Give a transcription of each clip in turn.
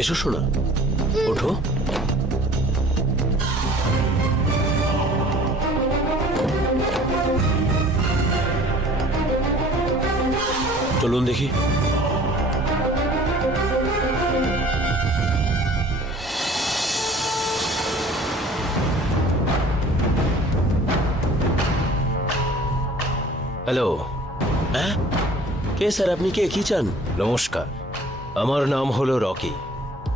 এসো শোনা, ওঠো। চলুন দেখি। হ্যালো। হ্যাঁ, কে স্যার? আপনি কে? কি চান? নমস্কার, আমার নাম হলো রকি।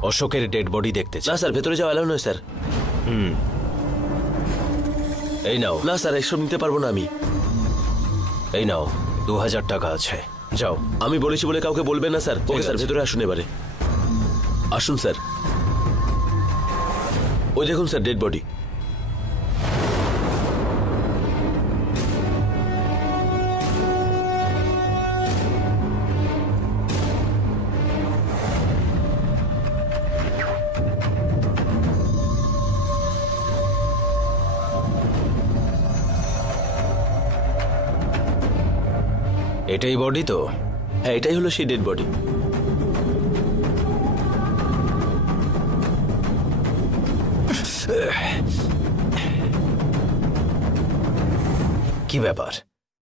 অশোকের ডেড বডি দেখতে চাই। না স্যার, ভেতরে যাওয়া এলাও নয় স্যার। এই নাও। না স্যার, এসব নিতে পারবো না আমি। এই নাও, 2000 টাকা আছে, যাও। আমি বলেছি বলে কাউকে বলবেন না স্যার। ওকে স্যার, ভেতরে আসুন এবারে। আসুন স্যার। ওই দেখুন স্যার, ডেড বডি। এটাই বডি তো? হ্যাঁ, এটাই হলো সেই ডেড বডি। কি ব্যাপার,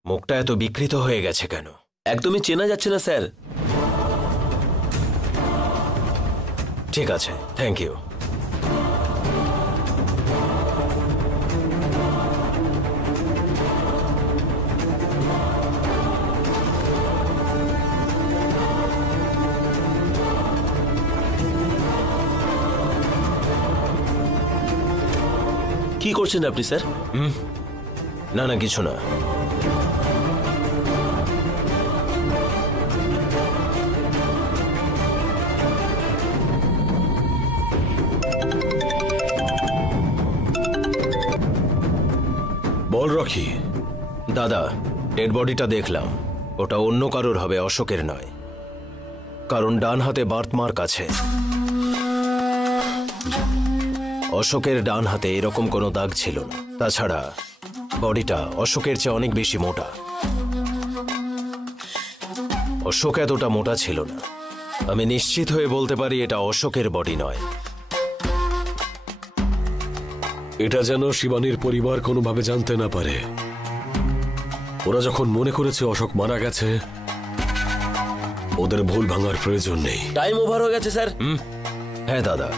মুখটা এত বিকৃত হয়ে গেছে কেন? একদমই চেনা যাচ্ছে না স্যার। ঠিক আছে, থ্যাংক ইউ। কি করছেন আপনি স্যার? না না, কিছু না। বল রকি। দাদা, ডেড বডিটা দেখলাম, ওটা অন্য কারোর হবে, অশোকের নয়। কারণ ডান হাতে বার্থ মার্ক আছে। অশোকের ডান হাতে এরকম কোনো দাগ ছিল না। তাছাড়া বডিটা অশোকের চেয়ে অনেক বেশি মোটা। অশোক এতটা মোটা ছিল না। আমি নিশ্চিত হয়ে বলতে পারি এটা অশোকের বডি নয়। এটা যেন শিবানীর পরিবার কোনোভাবে জানতে না পারে। ওরা যখন মনে করেছে অশোক মারা গেছে, ওদের ভুল ভাঙার প্রয়োজন নেই। টাইম ওভার হয়ে গেছে স্যার। হ্যাঁ দাদা,